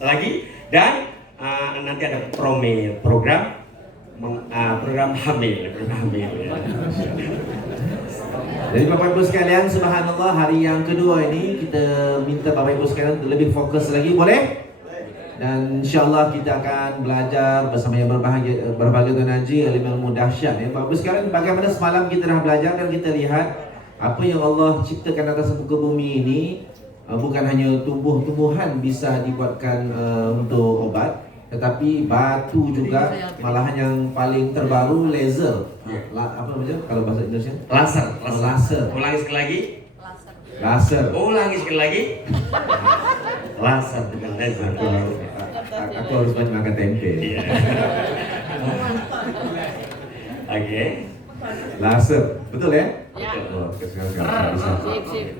lagi dan nanti ada program hamil ya. Jadi Bapak Ibu sekalian, subhanallah, hari yang kedua ini kita minta Bapak Ibu sekalian lebih fokus lagi, boleh? Dan insyaAllah kita akan belajar bersama yang berbahagia Tuan Haji ilmu dahsyat ya. Bapak Ibu sekalian, bagaimana semalam kita dah belajar dan kita lihat apa yang Allah ciptakan atas muka bumi ini, bukan hanya tumbuh-tumbuhan bisa dibuatkan untuk obat, tetapi batu juga, malahan yang paling terbaru laser. Apa namanya kalau bahasa Indonesia? Laser. Ulangi sekali lagi. Laser. Ulangi sekali lagi. Laser dengan laser. Aku harus banyak makan tempe. Oke. Laser, betul ya? Betul. Sip.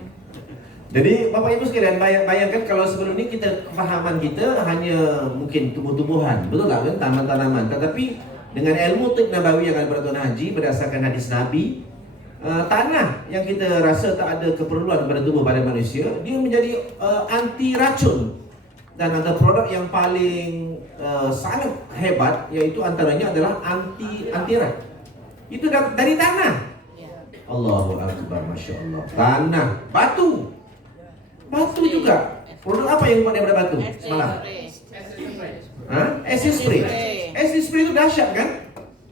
Jadi Bapak Ibu sekalian, bayangkan kalau sebelum ini kefahaman kita hanya mungkin tumbuh-tumbuhan, betul tak kan, tanaman-tanaman. Tetapi dengan ilmu Tib Nabawi yang ada pada Tuan Haji berdasarkan hadis Nabi, tanah yang kita rasa tak ada keperluan pada tubuh pada manusia, dia menjadi anti racun. Dan ada produk yang paling sangat hebat, yaitu antaranya adalah anti rat. Itu dari tanah. Allahu Akbar, Masya Allah. Tanah, batu juga. Produk apa yang dibuat daripada batu semalam? Acid spray. Acid spray itu dahsyat kan?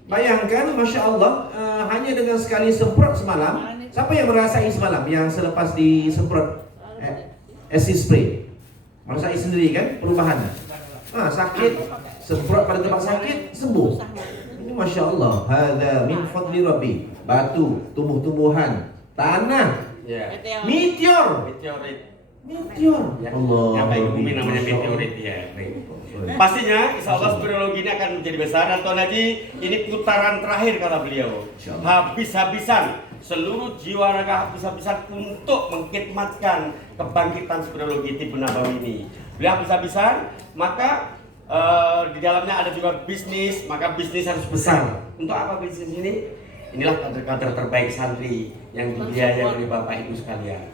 Bayangkan, Masya Allah, hanya dengan sekali semprot semalam. Siapa yang merasai semalam yang selepas disemprot acid spray? Merasai sendiri kan perubahannya? Sakit, semprot pada tempat sakit, sembuh. Ini Masya Allah, hadza min fadli Rabbi. Batu, tumbuh-tumbuhan, tanah, meteor. Ya, Allah. yang baik bumi namanya meteorit ya. Pastinya insya Allah spirologi ini akan menjadi besar. Dan Tuan Haji, ini putaran terakhir kata beliau. Habis-habisan seluruh jiwa raga habis-habisan untuk mengkhidmatkan kebangkitan spirologi Tib Nabawi ini. Beliau habis-habisan, maka di dalamnya ada juga bisnis, maka bisnis harus besar. Untuk apa bisnis ini? Inilah kader-kader terbaik santri yang dibiayai oleh Bapak Ibu sekalian.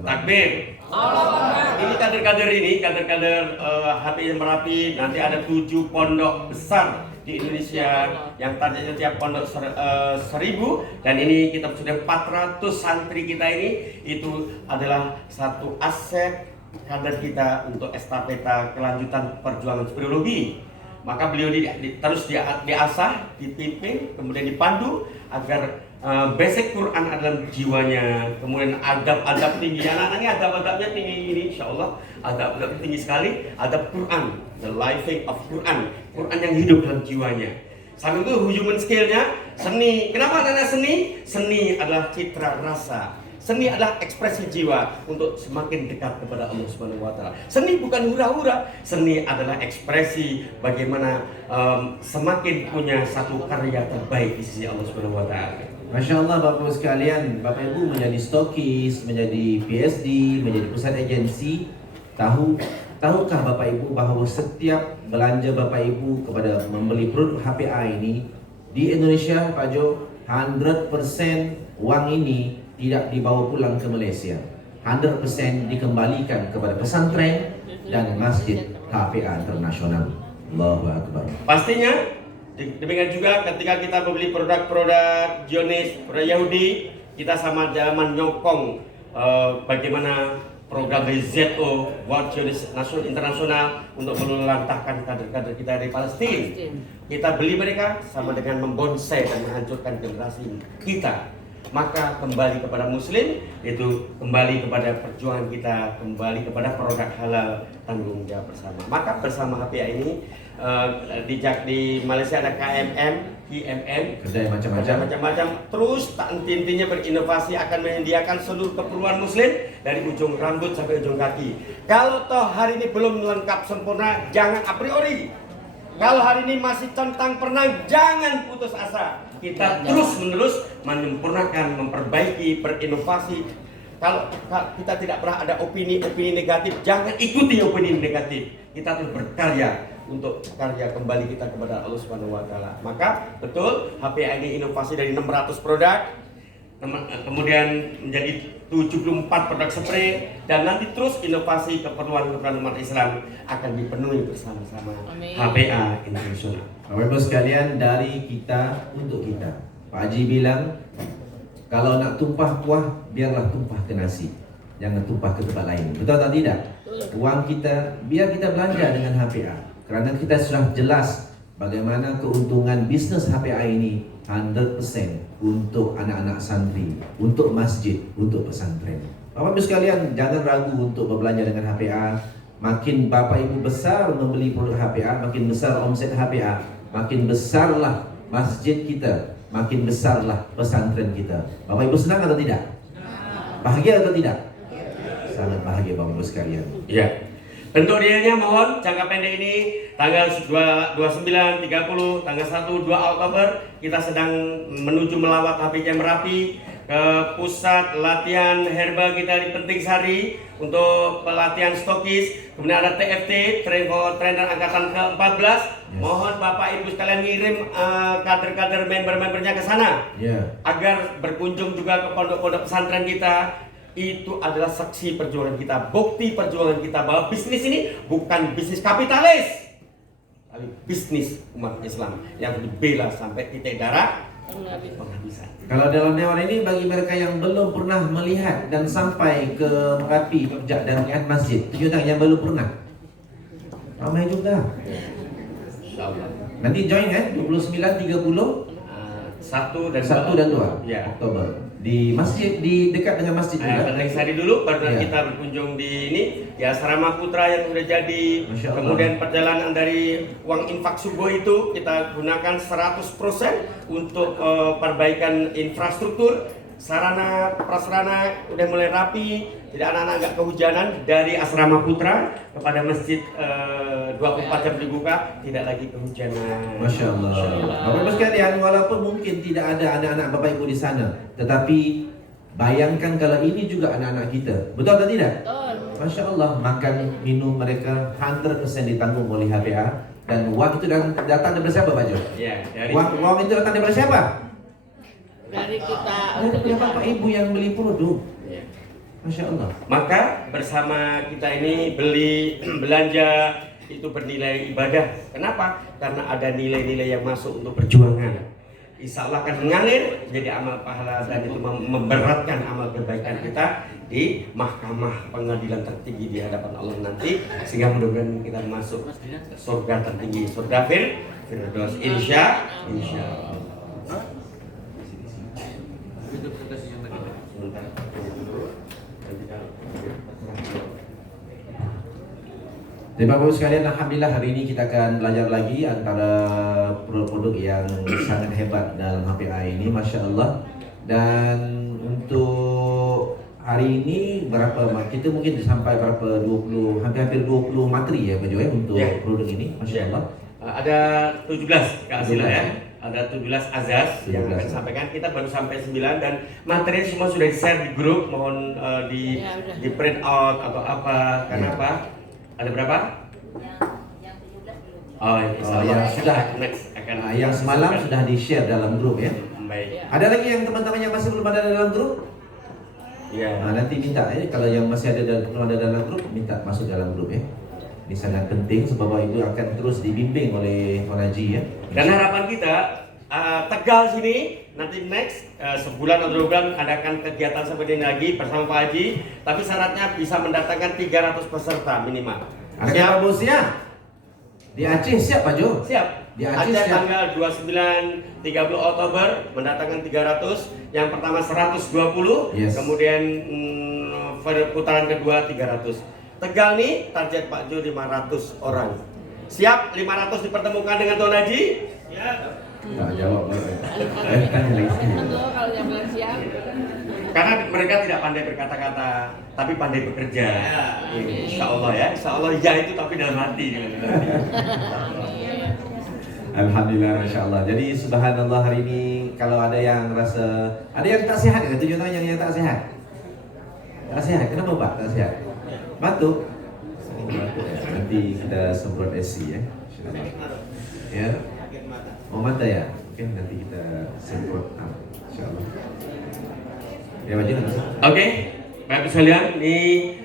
Takbir. Ini kader-kader HPI Merapi. Nanti ada 7 pondok besar di Indonesia yang targetnya tiap pondok 1000, dan ini kita sudah 400 santri kita ini. Itu adalah satu aset kader kita untuk estafeta kelanjutan perjuangan spirologi. Maka beliau terus diasah, dipimpin, kemudian dipandu agar basic Quran adalah jiwanya, kemudian adab-adab tinggi. Anak-anak ini adab-adabnya tinggi ini, insya Allah adab-adab tinggi sekali. Adab Quran, the living of Quran, Quran yang hidup dalam jiwanya. Sambil itu human skill-nya seni. Kenapa ada seni? Seni adalah citra rasa. Seni adalah ekspresi jiwa untuk semakin dekat kepada Allah Subhanahu wa Ta'ala. Seni bukan hura-hura, seni adalah ekspresi bagaimana semakin punya satu karya terbaik di sisi Allah Subhanahu wa Ta'ala. Masya Allah Bapak Ibu sekalian, Bapak Ibu menjadi stokis, menjadi PSD, menjadi pusat agensi. Tahukah Bapak Ibu bahwa setiap belanja Bapak Ibu kepada membeli produk HPA ini di Indonesia, Pak Jo, 100% uang ini tidak dibawa pulang ke Malaysia, 100% dikembalikan kepada pesantren dan masjid HPA Internasional. Allahu Akbar. Pastinya demikian juga ketika kita membeli produk-produk Zionis, produk Yahudi, kita sama-sama nyokong bagaimana program ZO, World Zionist National International, untuk melantahkan kader-kader kita dari Palestina. Kita beli mereka sama dengan membonsai dan menghancurkan generasi kita. Maka kembali kepada Muslim, itu kembali kepada perjuangan kita, kembali kepada produk halal, tanggung jawab bersama. Maka bersama HPA ini di Malaysia ada KMM, kedai macam-macam. Terus tak henti-hentinya berinovasi akan menyediakan seluruh keperluan Muslim dari ujung rambut sampai ujung kaki. Kalau toh hari ini belum lengkap sempurna, jangan a priori. Kalau hari ini masih centang perenang, jangan putus asa. Kita terus-menerus menyempurnakan, memperbaiki, berinovasi. Kalau kita tidak pernah ada opini negatif, jangan ikuti opini negatif. Kita terus berkarya untuk karya kembali kita kepada Allah Subhanahu wa Ta'ala. Maka betul HPA ini inovasi dari 600 produk, kemudian menjadi 74 produk spray, dan nanti terus inovasi keperluan umat Islam akan dipenuhi bersama-sama HPA Internasional. Bapak Ibu sekalian, dari kita untuk kita. Pak Haji bilang, kalau nak tumpah kuah, biarlah tumpah ke nasi, jangan tumpah ke tempat lain. Betul atau tidak? Uang kita, biar kita belanja dengan HPA, kerana kita sudah jelas bagaimana keuntungan bisnis HPA ini 100% untuk anak-anak santri, untuk masjid, untuk pesantren. Bapak Ibu sekalian, jangan ragu untuk berbelanja dengan HPA. Makin Bapak Ibu besar membeli produk HPA, makin besar omset HPA, makin besarlah masjid kita, makin besarlah pesantren kita. Bapak Ibu senang atau tidak? Bahagia atau tidak? Sangat bahagia Bapak Ibu sekalian. Ya. Bentuk realnya mohon jangka pendek ini tanggal 29, 30, tanggal 1, 2 Oktober kita sedang menuju melawat HPJ Merapi ke pusat latihan herba kita di Penting Sari untuk pelatihan stokis. Kemudian ada TFT, trainer angkatan ke-14. Yes. Mohon Bapak Ibu sekalian ngirim kader-kader member-membernya ke sana. Yeah. Agar berkunjung juga ke pondok-pondok pesantren kita. Itu adalah saksi perjuangan kita, bukti perjuangan kita bahwa bisnis ini bukan bisnis kapitalis, tapi bisnis umat Islam yang dibela sampai titik darah penghabisan. Kalau dalam dewan ini, bagi mereka yang belum pernah melihat dan sampai ke Merapi, Jogja dan melihat masjid, tunjuk tangan yang belum pernah. Ramai juga. Nanti join kan 29, 30, 1 dan 2 ya. Oktober di masjid, di dekat dengan masjid juga. Penting Sari dulu, baru kita berkunjung di ini di Asrama Putra yang sudah jadi. Kemudian perjalanan dari uang infak subuh itu kita gunakan 100% untuk perbaikan infrastruktur, sarana prasarana udah mulai rapi, tidak anak-anak nggak kehujanan. Dari Asrama Putra kepada masjid 24 jam dibuka, tidak lagi kehujanan. Masya Allah. Bapak Ibu sekalian, walaupun mungkin tidak ada anak-anak Bapak Ibu di sana, tetapi bayangkan kalau ini juga anak-anak kita. Betul atau tidak? Betul. Masya Allah, makan minum mereka 100% ditanggung oleh HPA. Dan uang itu datang dari siapa Pak Jo? Ya, dari Uang itu datang dari siapa? Dari kita. Dari Bapak Ibu yang beli produk. Masya Allah. Maka bersama kita ini belanja itu bernilai ibadah. Kenapa? Karena ada nilai-nilai yang masuk untuk perjuangan. Insya Allah akan mengalir jadi amal pahala, dan itu memberatkan amal kebaikan kita di mahkamah pengadilan tertinggi di hadapan Allah nanti, sehingga mudah-mudahan kita masuk surga tertinggi, surga Firdaus, insya Allah. Jadi Bapak Ibu sekalian, alhamdulillah hari ini kita akan belajar lagi antara produk-produk yang sangat hebat dalam HPA ini, Masya Allah. Dan untuk hari ini kita mungkin sampai berapa 20, hampir 20 materi ya Pak Jo untuk produk ini, Masya Allah. Ada 17 Kak Asila ya. Ada 17 azas yang akan disampaikan. Kita baru sampai 9 dan materi semua sudah di-share di grup. Mohon di print out atau apa. Kenapa? Ada berapa? Yang 17 belum. Oh, yang sudah next akan yang semalam sudah di-share dalam grup ya. Baik. Ada lagi yang teman-teman yang masih belum ada dalam grup? Ya. Nah, nanti minta ya, kalau yang masih belum ada dalam grup, minta masuk dalam grup ya. Ini sangat penting sebab Ibu akan terus dibimbing oleh Tuan Haji ya. Dan harapan kita Tegal sini nanti next sebulan atau 2 bulan adakan kegiatan seperti ini lagi bersama Pak Haji, tapi syaratnya bisa mendatangkan 300 peserta minimal. Ada Pak Bos ya? Di Aceh siap Pak Jo? Siap. Di Aceh ada siap. tanggal 29 30 Oktober mendatangkan 300, yang pertama 120, Yes. kemudian putaran kedua 300. Tegal nih target Pak Jo 500 orang. Siap 500 dipertemukan dengan Tuan Haji? Siap. Tak jawab. Tanya lagi. Betul, kalau yang bilang siap. Karena mereka tidak pandai berkata-kata, tapi pandai bekerja. Insya Allah ya, Insya Allah ya itu tapi dalam hati. Alhamdulillah, Masya Allah. Jadi subhanallah hari ini kalau ada yang rasa, ada yang tak sehat ya? Tunjuk tangan yang tak sehat. Tak sehat, kenapa Pak tak sehat? Batuk. Oh, batuk ya. Nanti kita semprot SC ya. Ya. Oh mata ya. Oke, nanti kita semprot. Insya Allah. Ya wajib. Oke, Bapak sekalian, ini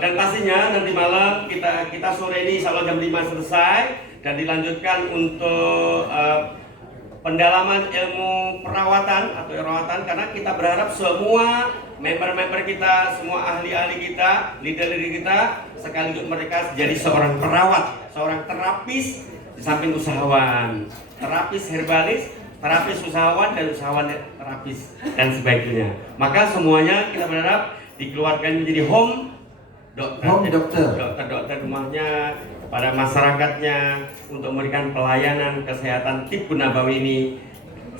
dan pastinya nanti malam kita sore ini insya Allah jam 5 selesai dan dilanjutkan untuk pendalaman ilmu perawatan atau perawatan, karena kita berharap semua member-member kita, semua ahli-ahli kita, leader-leader kita sekaligus mereka jadi seorang perawat, seorang terapis di samping usahawan, terapis herbalis, terapis usahawan dan usahawan terapis dan sebagainya. Maka semuanya kita berharap dikeluarkan menjadi home dokter, dokter rumahnya pada masyarakatnya untuk memberikan pelayanan kesehatan tipu nabawi ini,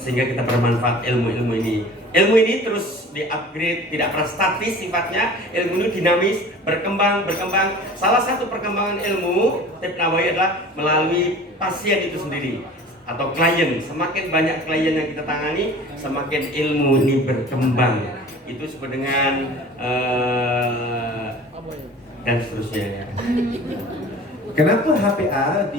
sehingga kita bermanfaat ilmu-ilmu ini. Ilmu ini terus di-upgrade, tidak pernah statis sifatnya. Ilmu ini dinamis, berkembang. Salah satu perkembangan ilmu tipu nabawi adalah melalui pasien itu sendiri atau klien. Semakin banyak klien yang kita tangani, semakin ilmu ini berkembang. Itu disebut dengan dan seterusnya. Kenapa HPA